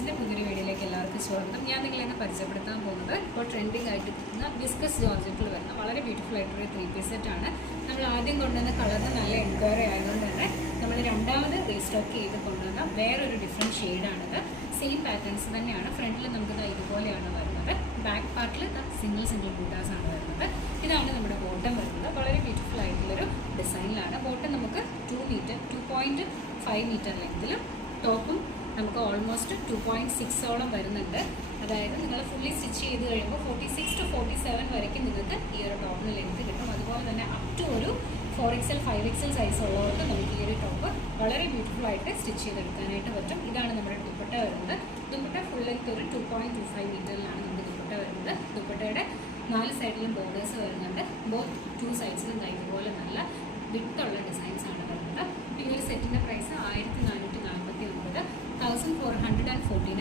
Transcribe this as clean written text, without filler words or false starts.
കളക്ഷൻസിൻ്റെ പുതിയൊരു വീഡിയോയിലേക്ക് എല്ലാവർക്കും സ്വാഗതം. ഞാൻ നിങ്ങളെന്ന് പരിചയപ്പെടുത്താൻ പോകുന്നത് ഇപ്പോൾ ട്രെൻഡിങ് ആയിട്ട് കിട്ടുന്ന ബിസ്കസ് ജോർജറ്റിൽ വരുന്ന വളരെ ബ്യൂട്ടിഫുൾ ആയിട്ടൊരു 3 പീസ് സെറ്റാണ്. നമ്മൾ ആദ്യം കൊണ്ടുവന്ന കളറിന് നല്ല എൻക്വയറി ആയതുകൊണ്ട് തന്നെ നമ്മൾ രണ്ടാമത് റീസ്റ്റോക്ക് ചെയ്ത് കൊണ്ടുവന്ന വേറൊരു ഡിഫറെൻറ്റ് ഷെയ്ഡാണിത്. സെയിം പാറ്റേൺസ് തന്നെയാണ്. ഫ്രണ്ടിൽ നമുക്ക് ഇതുപോലെയാണ് വരുന്നത്. ബാക്ക് പാർട്ടിൽ സിംഗിൾ ബൂട്ടാസാണ് വരുന്നത്. ഇതാണ് നമ്മുടെ ബോട്ടം വരുന്നത്. വളരെ ബ്യൂട്ടിഫുൾ ആയിട്ടുള്ളൊരു ഡിസൈനിലാണ്. ബോട്ടം നമുക്ക് 2.5 മീറ്റർ ലെങ്തിലും ടോപ്പും നമുക്ക് ഓൾമോസ്റ്റ് 2.6ഓളം വരുന്നുണ്ട്. അതായത് നിങ്ങൾ ഫുള്ളി സ്റ്റിച്ച് ചെയ്ത് കഴിയുമ്പോൾ 46 to 47 വരയ്ക്കും നിങ്ങൾക്ക് ഈ ഒരു ടോപ്പിന് ലെങ്ത് കിട്ടും. അതുപോലെ തന്നെ അപ് ടു ഒരു 4XL 5XL സൈസ് ഉള്ളവർക്ക് നമുക്ക് ഈ ഒരു ടോപ്പ് വളരെ ബ്യൂട്ടിഫുൾ ആയിട്ട് സ്റ്റിച്ച് ചെയ്തെടുക്കാനായിട്ട് പറ്റും. ഇതാണ് നമ്മുടെ ദുപ്പട്ട വരുന്നത്. ദുപ്പട്ട ഫുൾ ലെങ്ത് ഒരു 2.25 മീറ്ററിലാണ് നമുക്ക് ദുപ്പട്ട വരുന്നത്. ദുപ്പട്ടയുടെ 4 സൈഡിലും ബോർഡേഴ്സ് വരുന്നുണ്ട്. ബോത്ത് 2 സൈഡ്സിലും ഇതുപോലെ നല്ല വിട്ടുള്ള ഡിസൈൻസ് ആണ് വരുന്നത്. ഈ ഒരു സെറ്റിൻ്റെ പ്രൈസ് 1449, 1449